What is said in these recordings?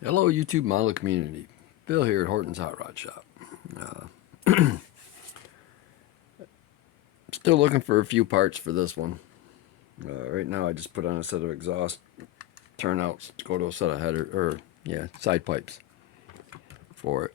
Hello YouTube model community. Bill here at Horton's Hot Rod Shop. Uh, Still looking for a few parts for this one. Right now I just put on a set of exhaust turnouts to go to a set of side pipes for it.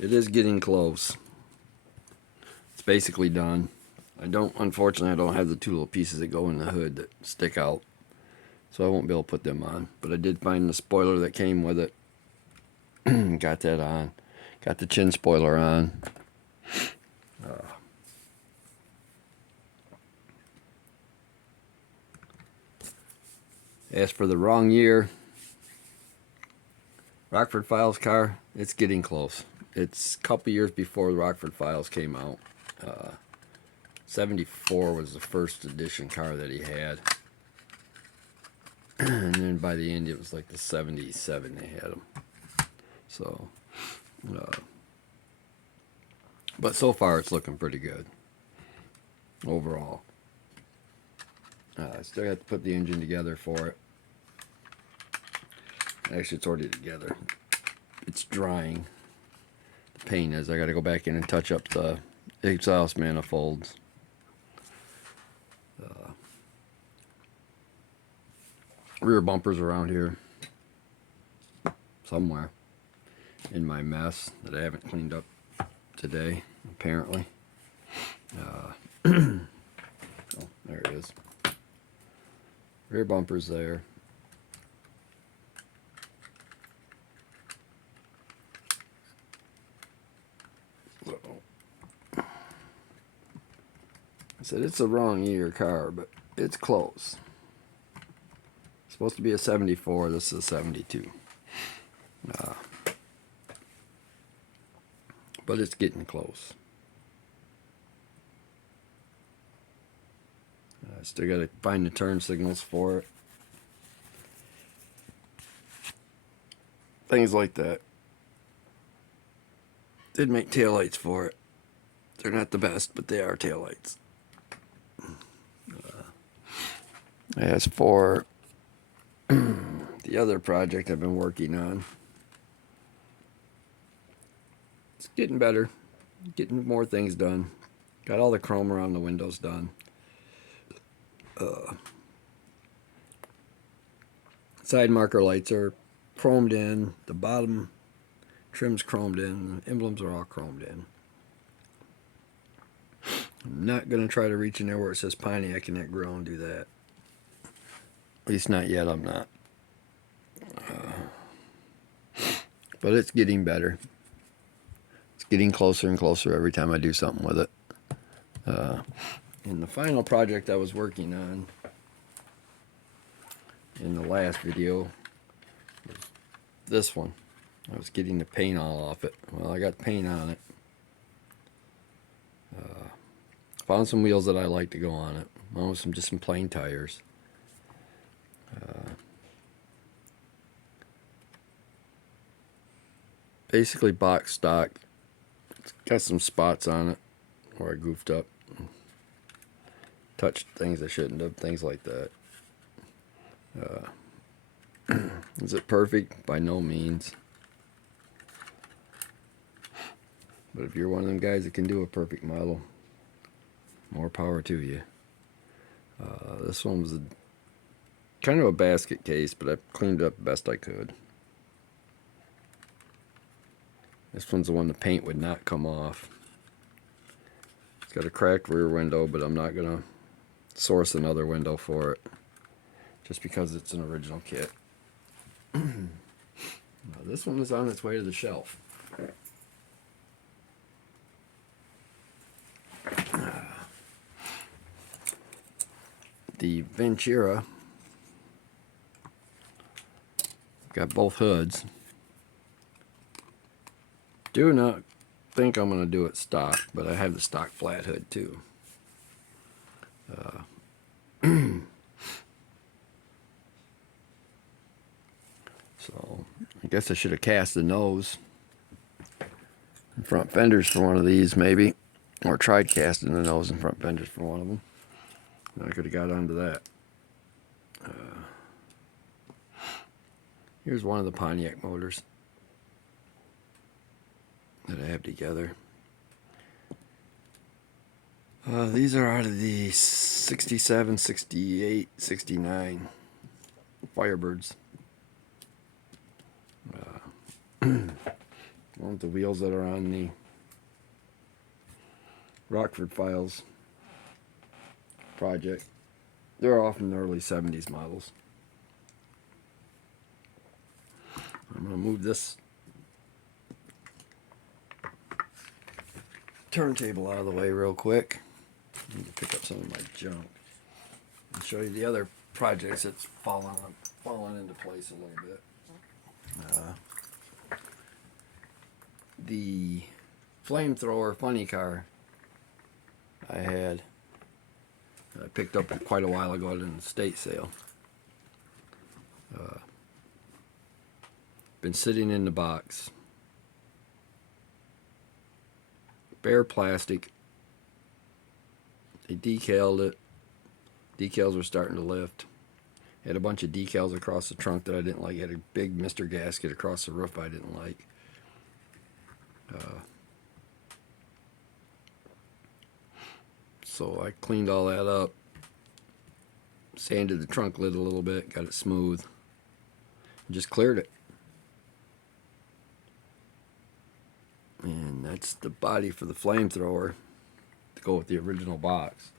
It is getting close. It's basically done. Unfortunately I don't have the two little pieces that go in the hood that stick out, so I won't be able to put them on. But I did find the spoiler that came with it. Got that on. Got the chin spoiler on. As for the wrong year, Rockford Files car, it's getting close. It's a couple years before the Rockford Files came out. 74 was the first edition car that he had. And then by the end it was like the 77 they had him. So, but so far it's looking pretty good overall. I still have to put the engine together for it. Actually, it's already together. It's drying. The pain is I got to go back in and touch up the exhaust manifolds. Rear bumpers around here somewhere in my mess that I haven't cleaned up today, apparently. Oh, there it is. Rear bumpers there. I said it's a wrong year car, but it's close. It's supposed to be a 74. This is a 72. But it's getting close. I still got to find the turn signals for it. Things like that. Did make taillights for it. They're not the best, but they are taillights. As for the other project I've been working on, it's getting better. Getting more things done. Got all the chrome around the windows done. Side marker lights are chromed in. The bottom trim's chromed in. The emblems are all chromed in. I'm not going to try to reach in there where it says Pontiac in that grill and do that. At least not yet, I'm not. But it's getting better. It's getting closer and closer every time I do something with it. And the final project I was working on in the last video was this one. I was getting the paint all off it. Well, I got paint on it. Found some wheels that I like to go on it. Almost just some plain tires. Basically box stock. It's got some spots on it where I goofed up. Touched things I shouldn't have. Things like that. Is it perfect? By no means. But if you're one of them guys that can do a perfect model, more power to you. This one was kind of a basket case, but I cleaned it up the best I could. This one's the one the paint would not come off. It's got a cracked rear window, but I'm not going to source another window for it just because it's an original kit. This one is on its way to the shelf. The Ventura got both hoods. Do not think I'm going to do it stock, but I have the stock flat hood too. So I guess I should have cast the nose and front fenders for one of these maybe, or tried casting the nose and front fenders for one of them. I could have got onto that. Here's one of the Pontiac motors that I have together. These are out of the 67, 68, 69 Firebirds. One of the wheels that are on the Rockford Files project. They're often early 70s models. I'm going to move this turntable out of the way real quick. I need to pick up some of my junk and show you the other projects that's fallen into place a little bit. The flamethrower funny car I picked up quite a while ago at an estate sale. Been sitting in the box. Bare plastic. They decaled it. Decals were starting to lift. Had a bunch of decals across the trunk that I didn't like. Had a big Mr. gasket across the roof I didn't like. So I cleaned all that up. Sanded the trunk lid a little bit. Got it smooth. And just cleared it. And that's the body for the flamethrower to go with the original box,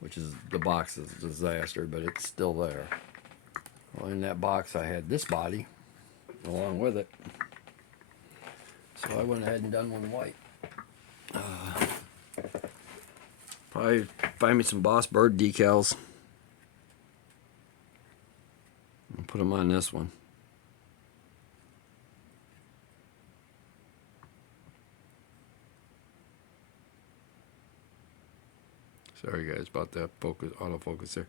which is the box is a disaster, but it's still there. Well, in that box I had this body along with it, so I went ahead and done one white. Probably find me some Boss Bird decals and put them on this one. Sorry guys about that autofocus there.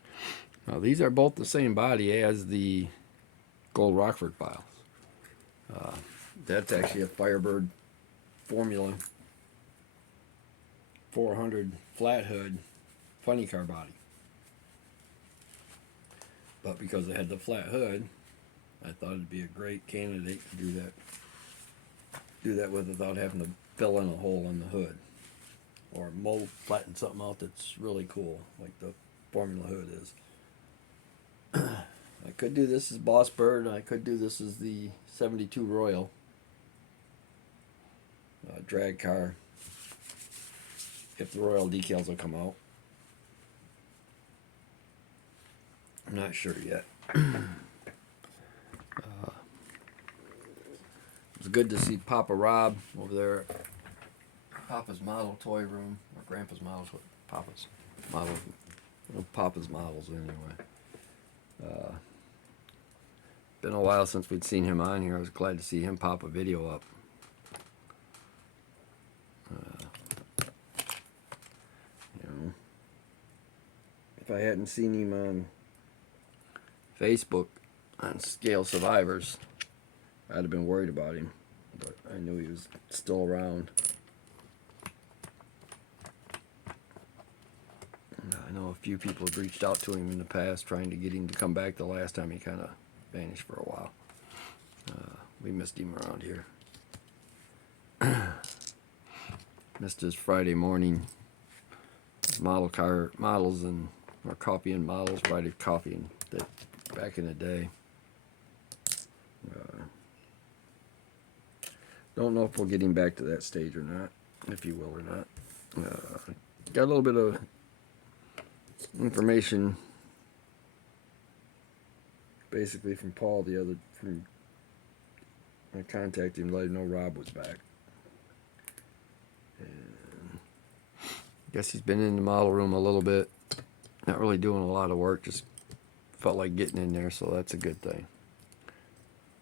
Now these are both the same body as the Gold Rockford Files. That's actually a Firebird Formula 400 flat hood funny car body. But because it had the flat hood, I thought it'd be a great candidate to do that with without having to fill in a hole in the hood. Or flatten something out that's really cool, like the Formula hood is. I could do this as Boss Bird, and I could do this as the 72 Royal drag car, if the Royal decals will come out. I'm not sure yet. It was good to see Papa Rob over there at Papa's model toy room, or Grandpa's models, Papa's models anyway. Been a while since we'd seen him on here. I was glad to see him pop a video up. If I hadn't seen him on Facebook on Scale Survivors, I'd have been worried about him, but I knew he was still around. I know a few people have reached out to him in the past trying to get him to come back. The last time he kind of vanished for a while. We missed him around here. Missed his Friday morning models and or coffee and models, Friday coffee and back in the day. Don't know if we'll get him back to that stage or not, if he will or not. Got a little bit of information basically from Paul I contacted him, let him know Rob was back. And I guess he's been in the model room a little bit, not really doing a lot of work, just felt like getting in there, so that's a good thing.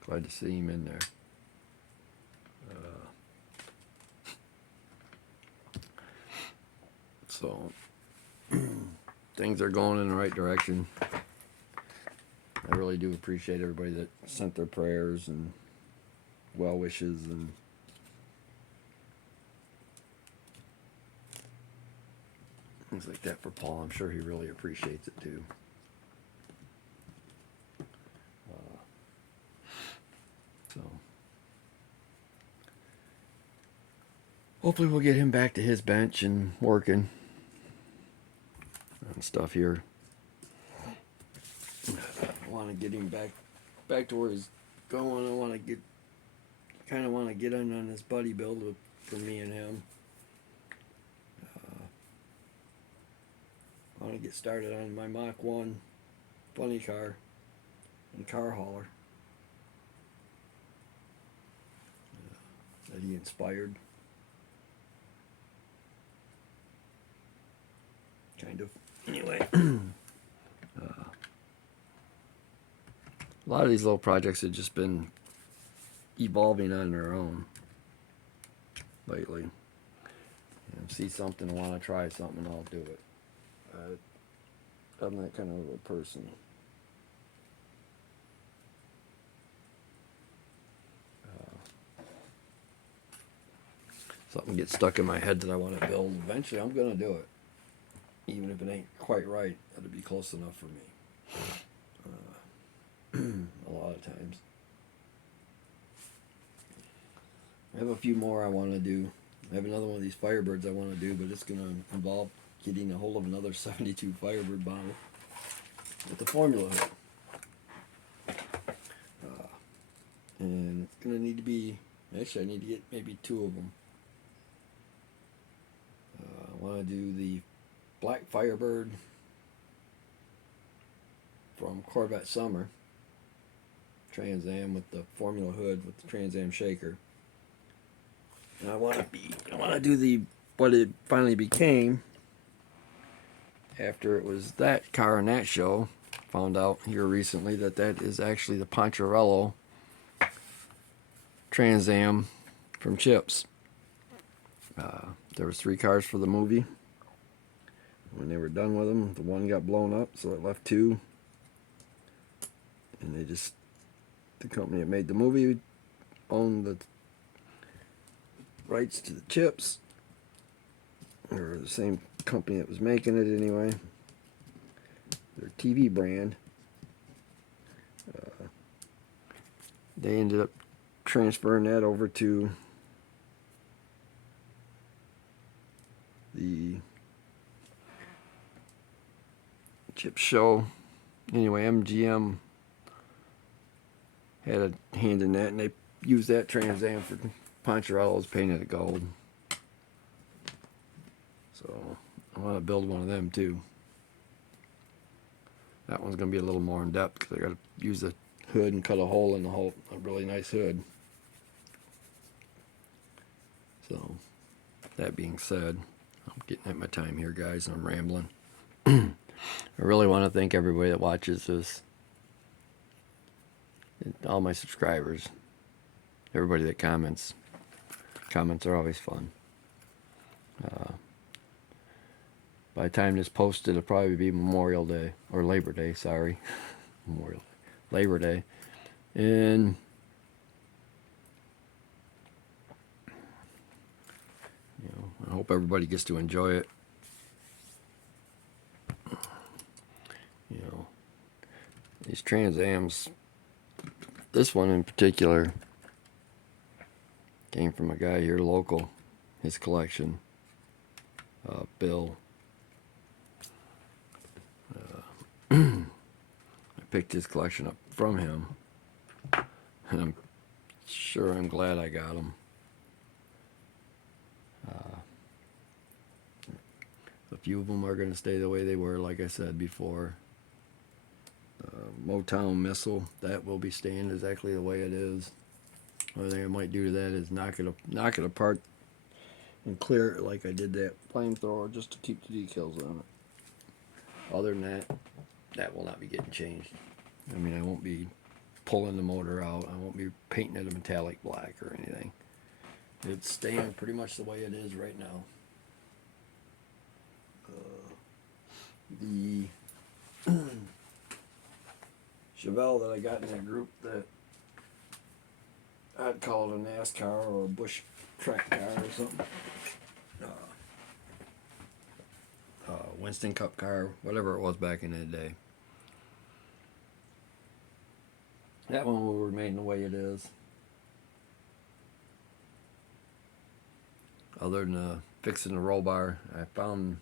Glad to see him in there. So things are going in the right direction. I really do appreciate everybody that sent their prayers and well wishes and things like that for Paul. I'm sure he really appreciates it too. hopefully we'll get him back to his bench and working and stuff here. I want to get him back to where he's going. I want to get on this buddy build for me and him. I want to get started on my Mach 1 funny car and car hauler that he inspired. Kind of. Anyway. A lot of these little projects have just been evolving on their own lately. See something, want to try something, I'll do it. I'm that kind of a person. Something gets stuck in my head that I want to build. Eventually, I'm going to do it. Even if it ain't quite right, it'll be close enough for me. A lot of times. I have a few more I want to do. I have another one of these Firebirds I want to do, but it's going to involve getting a hold of another 72 Firebird bottle with the formula hood. And it's going to need to be, actually I need to get maybe 2 of them. I want to do the Black Firebird from Corvette Summer. Trans Am with the formula hood with the Trans Am shaker. And I want to do what it finally became after it was that car in that show. Found out here recently that is actually the Poncherello Trans Am from Chips. There was 3 cars for the movie. When they were done with them, the one got blown up, so it left 2. And the company that made the movie owned the rights to the chips, or the same company that was making it anyway. Their TV brand. They ended up transferring that over to the chip show. Anyway, MGM had a hand in that, and they used that Trans Am for Poncherellos, painted it gold. So I want to build one of them too. That one's going to be a little more in depth because I got to use the hood and cut a hole in a really nice hood. So that being said, I'm getting at my time here, guys, and I'm rambling. I really want to thank everybody that watches this, all my subscribers, everybody that comments. Comments are always fun. By the time this posted, it'll probably be Memorial Day, or Labor Day, sorry. Labor Day. And I hope everybody gets to enjoy it. These Trans Ams, this one in particular, came from a guy here local, his collection, Bill. I picked his collection up from him, and I'm glad I got him. A few of them are going to stay the way they were, like I said before. Motown Missile, that will be staying exactly the way it is. Only thing I might do to that is knock it apart and clear it like I did that flamethrower, just to keep the decals on it. Other than that will not be getting changed. I mean, I won't be pulling the motor out. I won't be painting it a metallic black or anything. It's staying pretty much the way it is right now. The Chevelle that I got in that group, that I'd call it a NASCAR or a bush track car or something. Winston Cup car, whatever it was back in the day. That one will remain the way it is. other than fixing the roll bar. I found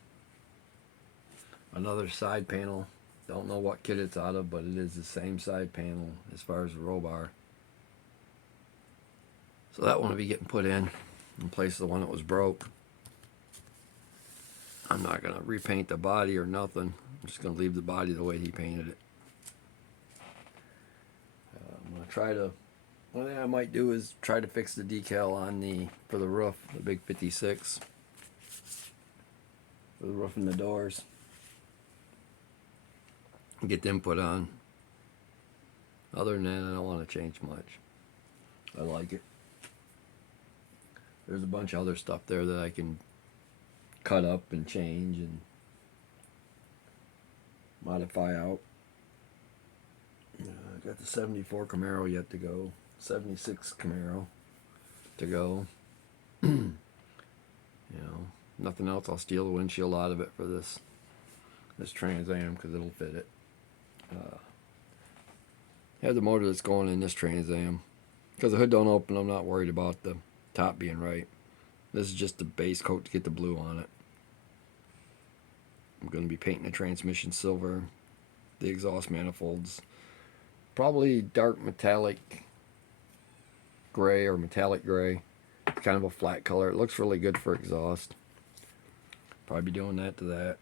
another side panel. Don't know what kit it's out of, but it is the same side panel as far as the roll bar. So that one will be getting put in place of the one that was broke. I'm not going to repaint the body or nothing. I'm just going to leave the body the way he painted it. I'm going to try to, one thing I might do is try to fix the decal on for the roof, the big 56. For the roof and the doors. Get them put on. Other than that, I don't want to change much. I like it. There's a bunch of other stuff there that I can cut up and change and modify out. I got the 74 Camaro yet to go. 76 Camaro to go. Nothing else. I'll steal the windshield out of it for this Trans Am because it'll fit it. I have the motor that's going in this Trans Am. Because the hood don't open, I'm not worried about the top being right. This is just the base coat to get the blue on it. I'm going to be painting the transmission silver. The exhaust manifolds. Probably dark metallic gray or metallic gray. Kind of a flat color. It looks really good for exhaust. Probably be doing that to that.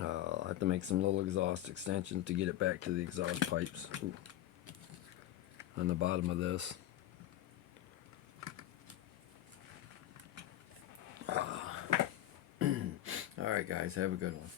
I'll have to make some little exhaust extensions to get it back to the exhaust pipes. Ooh. On the bottom of this. Alright guys, have a good one.